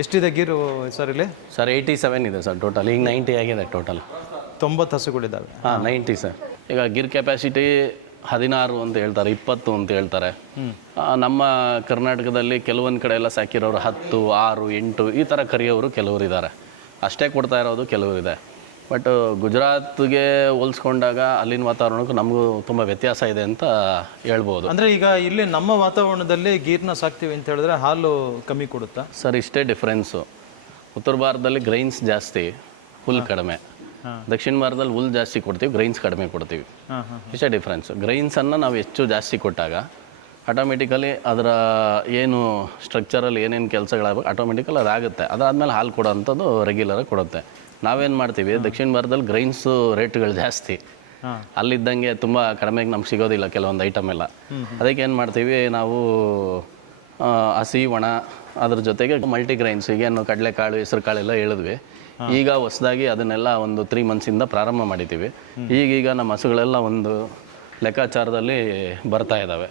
ಎಷ್ಟಿದೆ ಗೀರು ಸರ್ ಇಲ್ಲಿ? ಸರ್ 87 ಇದೆ ಸರ್ ಟೋಟಲ್. ಈಗ 90 ಆಗಿದೆ ಟೋಟಲ್. 90 ಹಸುಗಳಿದ್ದಾವೆ. ಹಾಂ 90 ಸರ್. ಈಗ ಗಿರ್ ಕೆಪಾಸಿಟಿ 16 ಅಂತ ಹೇಳ್ತಾರೆ, 20 ಅಂತ ಹೇಳ್ತಾರೆ. ನಮ್ಮ ಕರ್ನಾಟಕದಲ್ಲಿ ಕೆಲವೊಂದು ಕಡೆ ಎಲ್ಲ ಸಾಕಿರೋರು 10, 6, 8 ಈ ಥರ ಕರಿಯೋರು ಕೆಲವರು ಇದ್ದಾರೆ. ಅಷ್ಟೇ ಕೊಡ್ತಾ ಇರೋದು ಕೆಲವರು ಇದೆ. ಬಟ್ ಗುಜರಾತ್ಗೆ ಹೋಲಿಸ್ಕೊಂಡಾಗ ಅಲ್ಲಿನ ವಾತಾವರಣಕ್ಕೂ ನಮಗೂ ತುಂಬ ವ್ಯತ್ಯಾಸ ಇದೆ ಅಂತ ಹೇಳ್ಬೋದು. ಅಂದರೆ ಈಗ ಇಲ್ಲಿ ನಮ್ಮ ವಾತಾವರಣದಲ್ಲಿ ಗೀರ್ನ ಸಾಕ್ತೀವಿ ಅಂತ ಹೇಳಿದ್ರೆ ಹಾಲು ಕಮ್ಮಿ ಕೊಡುತ್ತಾ ಸರ್? ಇಷ್ಟೇ ಡಿಫ್ರೆನ್ಸು. ಉತ್ತರ ಭಾರತದಲ್ಲಿ ಗ್ರೈನ್ಸ್ ಜಾಸ್ತಿ, ಹುಲ್ ಕಡಿಮೆ. ದಕ್ಷಿಣ ಭಾರತದಲ್ಲಿ ಹುಲ್ ಜಾಸ್ತಿ ಕೊಡ್ತೀವಿ, ಗ್ರೈನ್ಸ್ ಕಡಿಮೆ ಕೊಡ್ತೀವಿ. ಇಷ್ಟೇ ಡಿಫ್ರೆನ್ಸು. ಗ್ರೈನ್ಸನ್ನು ನಾವು ಹೆಚ್ಚು ಜಾಸ್ತಿ ಕೊಟ್ಟಾಗ ಆಟೋಮೆಟಿಕಲಿ ಅದರ ಏನು ಸ್ಟ್ರಕ್ಚರಲ್ಲಿ ಏನೇನು ಕೆಲಸಗಳಾಗಬೇಕು ಆಟೋಮೆಟಿಕಲ್ ಅದಾಗುತ್ತೆ. ಅದಾದಮೇಲೆ ಹಾಲು ಕೊಡೋವಂಥದ್ದು ರೆಗ್ಯುಲರಾಗಿ ಕೊಡುತ್ತೆ. ನಾವೇನು ಮಾಡ್ತೀವಿ, ದಕ್ಷಿಣ ಭಾರತದಲ್ಲಿ ಗ್ರೈನ್ಸು ರೇಟ್ಗಳು ಜಾಸ್ತಿ, ಅಲ್ಲಿದ್ದಂಗೆ ತುಂಬ ಕಡಿಮೆಗೆ ನಮ್ಗೆ ಸಿಗೋದಿಲ್ಲ ಕೆಲವೊಂದು ಐಟಮ್ ಎಲ್ಲ. ಅದಕ್ಕೆ ಏನು ಮಾಡ್ತೀವಿ ನಾವು, ಹಸಿ ಒಣ ಅದ್ರ ಜೊತೆಗೆ ಮಲ್ಟಿಗ್ರೈನ್ಸ್, ಈಗೇನು ಕಡಲೆಕಾಳು, ಹೆಸರು ಕಾಳೆಲ್ಲ ಹೇಳಿದ್ವಿ. ಈಗ ಹೊಸದಾಗಿ ಅದನ್ನೆಲ್ಲ ಒಂದು 3 ಮಂತ್ಸಿಂದ ಪ್ರಾರಂಭ ಮಾಡಿದ್ದೀವಿ. ಈಗೀಗ ನಮ್ಮ ಹಸುಗಳೆಲ್ಲ ಒಂದು ಲೆಕ್ಕಾಚಾರದಲ್ಲಿ ಬರ್ತಾ ಇದ್ದಾವೆ.